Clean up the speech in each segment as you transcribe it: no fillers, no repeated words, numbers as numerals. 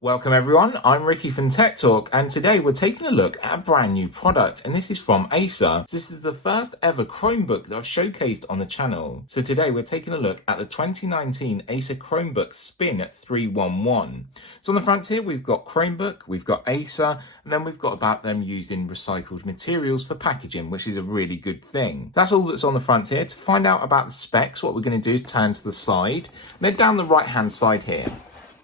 Welcome everyone, I'm Ricky from Tech Talk, and today we're taking a look at a brand new product, and this is from Acer. This is the first ever Chromebook that I've showcased on the channel. So today we're taking a look at the 2019 Acer Chromebook Spin 311. So on the front here we've got Chromebook, we've got Acer, and then we've got about them using recycled materials for packaging, which is a really good thing. That's all that's on the front here. To find out about the specs, what we're going to do is turn to the side, and then down the right hand side here.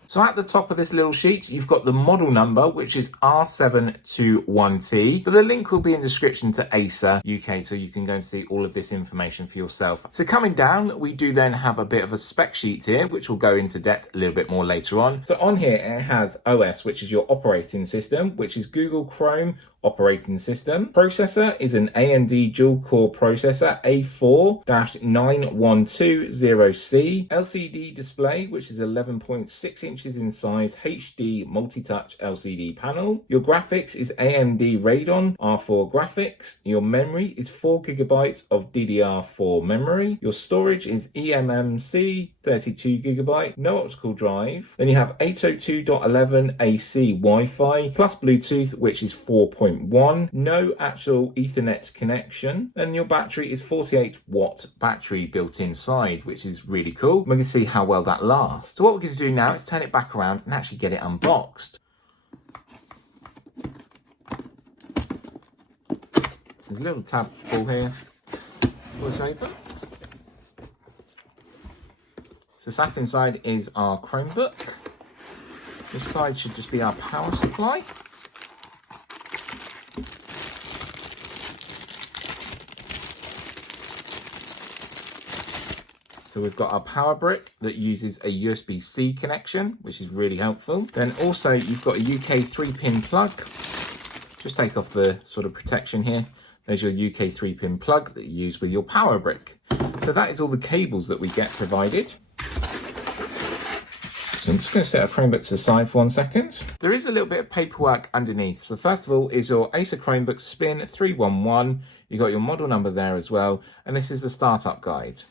So at the top of this little sheet, you've got the model number, which is R721T, but the link will be in the description to Acer UK, so you can go and see all of this information for yourself. So coming down, we do then have a bit of a spec sheet here, which will go into depth a little bit more later on. So on here, it has OS, which is your operating system, which is Google Chrome operating system. Processor is an AMD dual core processor A4-9120C. LCD display, which is 11.6 inches in size, HD multi-touch LCD panel. Your graphics is AMD Radeon R4 graphics. Your memory is 4 GB of DDR4 memory. Your storage is eMMC 32 GB, no optical drive. Then you have 802.11 AC Wi-Fi plus Bluetooth, which is 4.1. No actual Ethernet connection. And your battery is 48-watt battery built inside, which is really cool. We can see how well that lasts. So what we're going to do now is turn it back around and actually get it unboxed. There's a little tab pull here. Pull open. So sat inside is our Chromebook. This side should just be our power supply. So we've got our power brick that uses a USB-C connection, which is really helpful. Then also you've got a UK 3-pin plug. Just take off the sort of protection here. There's your UK 3-pin plug that you use with your power brick. So that is all the cables that we get provided. So I'm just going to set our Chromebook to the side for 1 second. There is a little bit of paperwork underneath. So first of all is your Acer Chromebook Spin 311. You've got your model number there as well. And this is the startup guide.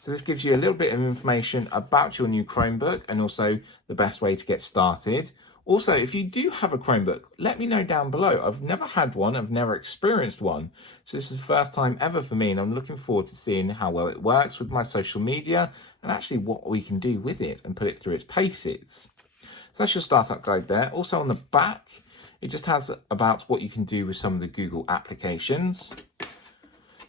So this gives you a little bit of information about your new Chromebook and also the best way to get started. Also, if you do have a Chromebook, let me know down below. I've never had one, I've never experienced one. So this is the first time ever for me, and I'm looking forward to seeing how well it works with my social media and actually what we can do with it and put it through its paces. So that's your startup guide there. Also on the back, it just has about what you can do with some of the Google applications.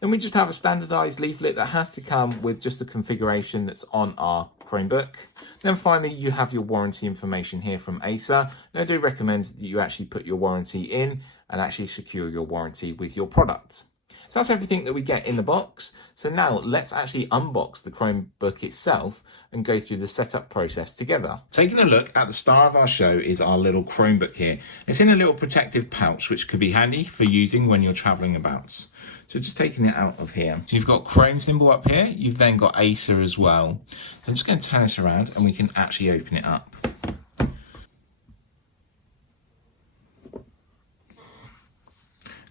Then we just have a standardized leaflet that has to come with just the configuration that's on our Chromebook. Then finally, you have your warranty information here from Acer. And I do recommend that you actually put your warranty in and actually secure your warranty with your product. So that's everything that we get in the box. So now let's actually unbox the Chromebook itself and go through the setup process together. Taking a look at the star of our show is our little Chromebook here. It's in a little protective pouch, which could be handy for using when you're traveling about. So just taking it out of here. So you've got Chrome symbol up here. You've then got Acer as well. So I'm just going to turn this around and we can actually open it up.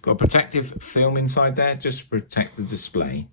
Got a protective film inside there just to protect the display.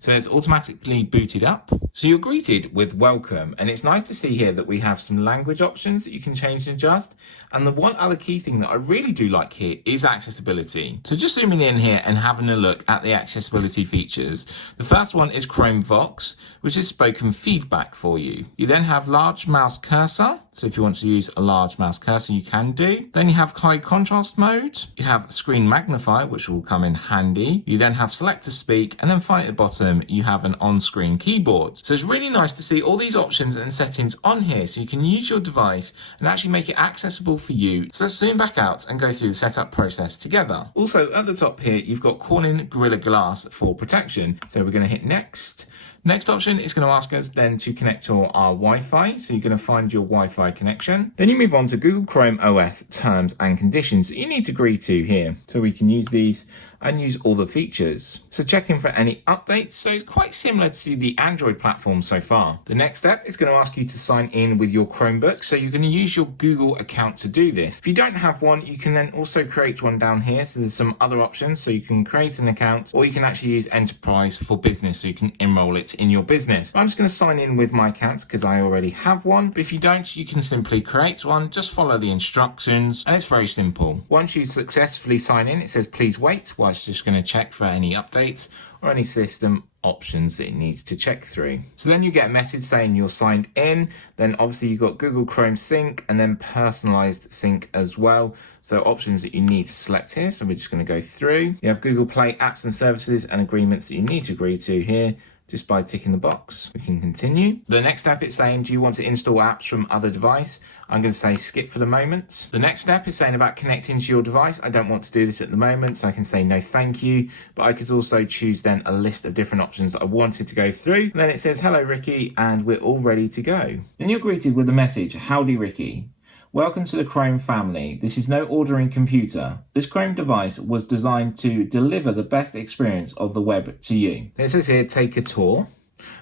So it's automatically booted up. So you're greeted with welcome, and it's nice to see here that we have some language options that you can change and adjust. And the one other key thing that I really do like here is accessibility. So just zooming in here and having a look at the accessibility features. The first one is Chrome Vox, which is spoken feedback for you. You then have large mouse cursor. So if you want to use a large mouse cursor, you can do. Then you have high contrast mode. You have screen magnifier, which will come in handy. You then have select to speak, and then finally at the bottom, you have an on-screen keyboard. So it's really nice to see all these options and settings on here so you can use your device and actually make it accessible for you. So let's zoom back out and go through the setup process together. Also at the top here, you've got Corning Gorilla Glass for protection. So we're going to hit next. Next option is going to ask us then to connect to our Wi-Fi. So you're going to find your Wi-Fi connection. Then you move on to Google Chrome OS terms and conditions that you need to agree to here. So we can use these and use all the features. So checking for any updates. So it's quite similar to the Android platform so far. The next step is going to ask you to sign in with your Chromebook. So you're going to use your Google account to do this. If you don't have one, you can then also create one down here. So there's some other options. So you can create an account, or you can actually use Enterprise for Business. So you can enroll it fit in your business. I'm just going to sign in with my account because I already have one. But if you don't, you can simply create one. Just follow the instructions and it's very simple. Once you successfully sign in, it says please wait while it's just going to check for any updates or any system options that it needs to check through. So then you get a message saying you're signed in. Then obviously you've got Google Chrome Sync and then personalized sync as well. So options that you need to select here. So we're just going to go through. You have Google Play apps and services and agreements that you need to agree to here. Just by ticking the box, we can continue. The next step, it's saying, do you want to install apps from other device? I'm going to say skip for the moment. The next step is saying about connecting to your device. I don't want to do this at the moment, so I can say no thank you. But I could also choose then a list of different options that I wanted to go through. And then it says, hello, Ricky, and we're all ready to go. Then you're greeted with the message, howdy, Ricky. Welcome to the Chrome family. This is no ordinary computer. This Chrome device was designed to deliver the best experience of the web to you. It says here, take a tour.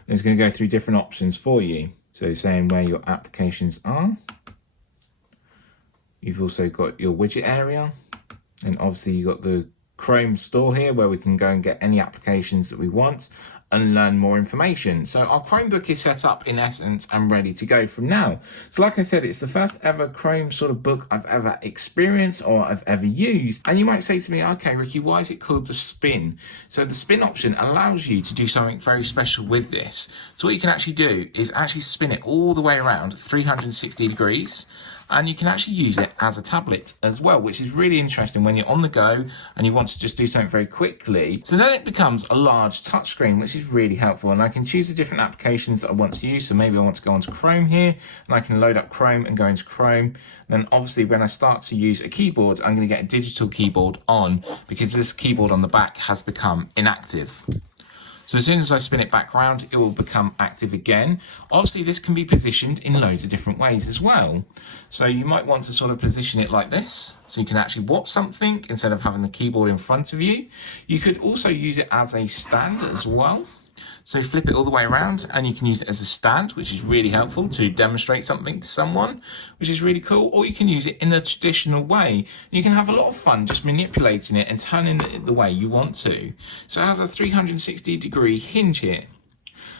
It's going to go through different options for you. So saying where your applications are. You've also got your widget area. And obviously you've got the Chrome store here where we can go and get any applications that we want and learn more information. So our Chromebook is set up in essence and ready to go from now. So like I said, it's the first ever Chrome sort of book I've ever experienced or I've ever used. And you might say to me, okay, Ricky, why is it called the Spin? So the Spin option allows you to do something very special with this. So what you can actually do is actually spin it all the way around 360 degrees. And you can actually use it as a tablet as well, which is really interesting when you're on the go and you want to just do something very quickly. So then it becomes a large touchscreen, which is really helpful. And I can choose the different applications that I want to use. So maybe I want to go onto Chrome here and I can load up Chrome and go into Chrome. Then obviously when I start to use a keyboard, I'm going to get a digital keyboard on because this keyboard on the back has become inactive. So as soon as I spin it back around, it will become active again. Obviously, this can be positioned in loads of different ways as well. So you might want to sort of position it like this, so you can actually watch something instead of having the keyboard in front of you. You could also use it as a stand as well. So flip it all the way around and you can use it as a stand, which is really helpful to demonstrate something to someone, which is really cool. Or you can use it in a traditional way. You can have a lot of fun just manipulating it and turning it the way you want to. So it has a 360 degree hinge here.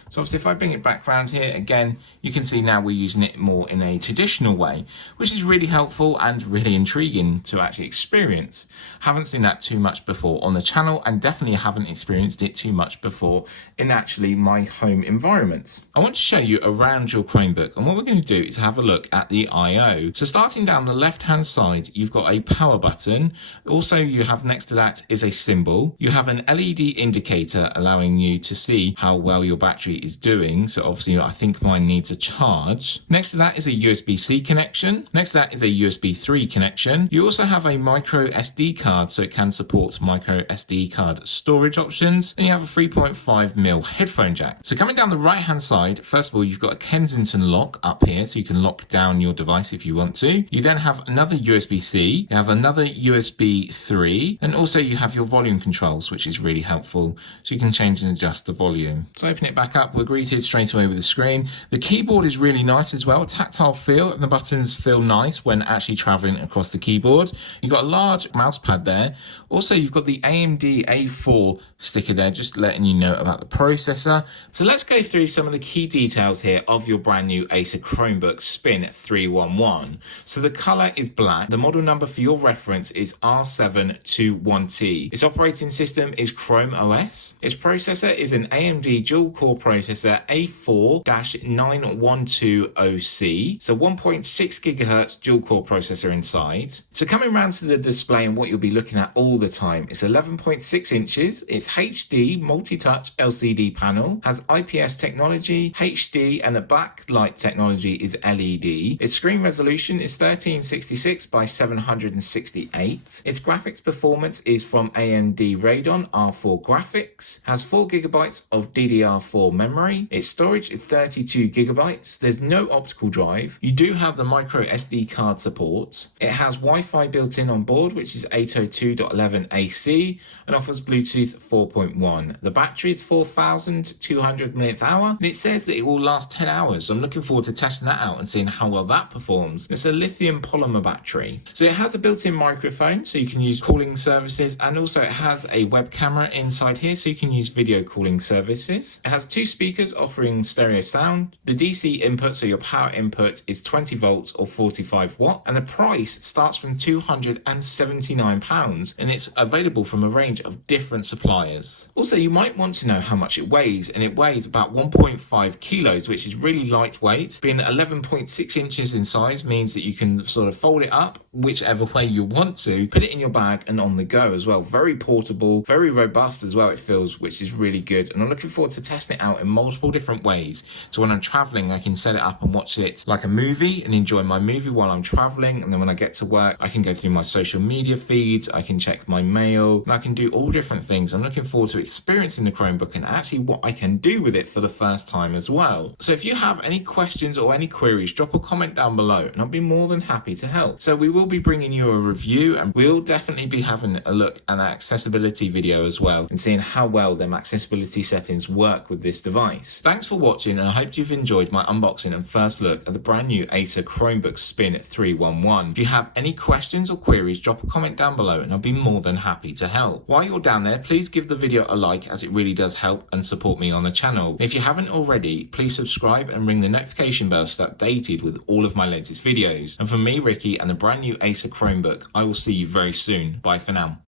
So obviously if I bring it back around here again, you can see now we're using it more in a traditional way, which is really helpful and really intriguing to actually experience. Haven't seen that too much before on the channel and definitely haven't experienced it too much before in actually my home environment. I want to show you around your Chromebook, and what we're going to do is have a look at the I/O. So starting down the left hand side, you've got a power button. Also you have next to that is a symbol. You have an LED indicator allowing you to see how well your battery is doing. So obviously I think mine needs a charge. Next to that is a USB-C connection. Next to that is a USB 3 connection. You also have a micro SD card, so it can support micro SD card storage options. And you have a 3.5mm headphone jack. So coming down the right hand side, first of all, you've got a Kensington lock up here, so you can lock down your device if you want to. You then have another USB-C, you have another USB 3, and also you have your volume controls, which is really helpful. So you can change and adjust the volume. So open it back up, we're greeted straight away with the screen. The keyboard is really nice as well, a tactile feel, and the buttons feel nice when actually traveling across the keyboard. You've got a large mouse pad there. Also, you've got the AMD A4 sticker there, just letting you know about the processor. So let's go through some of the key details here of your brand new Acer Chromebook Spin 311. So the color is black. The model number for your reference is R721T. Its operating system is Chrome OS. Its processor is an AMD dual-core processor A4-9120C. So 1.6 gigahertz dual-core processor inside. So coming around to the display and what you'll be looking at all the time, it's 11.6 inches. It's HD multi-touch LCD panel, has IPS technology, HD, and the backlight technology is LED. Its screen resolution is 1366 by 768. Its graphics performance is from AMD Radeon R4 graphics, has 4 gigabytes of DDR4 memory. Its storage is 32 gigabytes. There's no optical drive. You do have the micro SD card support. It has Wi-Fi built in on board, which is 802.11ac and offers Bluetooth 4.1. The battery is 4,200 mAh, and it says that it will last 10 hours. So I'm looking forward to testing that out and seeing how well that performs. It's a lithium polymer battery. So it has a built-in microphone, so you can use calling services, and also it has a web camera inside here, so you can use video calling services. It has 2 speakers offering stereo sound. The DC input, so your power input, is 20 volts or 45 watt, and the price starts from £279, and it's available from a range of different suppliers. Also, you might want to know how much it weighs, and it weighs about 1.5 kilos, which is really lightweight. Being 11.6 inches in size means that you can sort of fold it up whichever way you want to, put it in your bag and on the go as well. Very portable, very robust as well, it feels, which is really good. And I'm looking forward to testing it out in multiple different ways. So when I'm traveling, I can set it up and watch it like a movie and enjoy my movie while I'm traveling. And then when I get to work, I can go through my social media feeds, I can check my mail, and I can do all different things. I'm looking forward to experiencing the Chromebook and actually what I can do with it for the first time as well. So if you have any questions or any queries, drop a comment down below and I'll be more than happy to help. So we will be bringing you a review, and we'll definitely be having a look at an accessibility video as well and seeing how well them accessibility settings work with this device. Thanks for watching, and I hope you've enjoyed my unboxing and first look at the brand new Acer Chromebook Spin 311. If you have any questions or queries, drop a comment down below and I'll be more than happy to help. While you're down there, please give the video a like, as it really does help and support me on the channel. If you haven't already, please subscribe and ring the notification bell to stay updated with all of my latest videos. And from me, Ricky, and the brand new Acer Chromebook, I will see you very soon. Bye for now.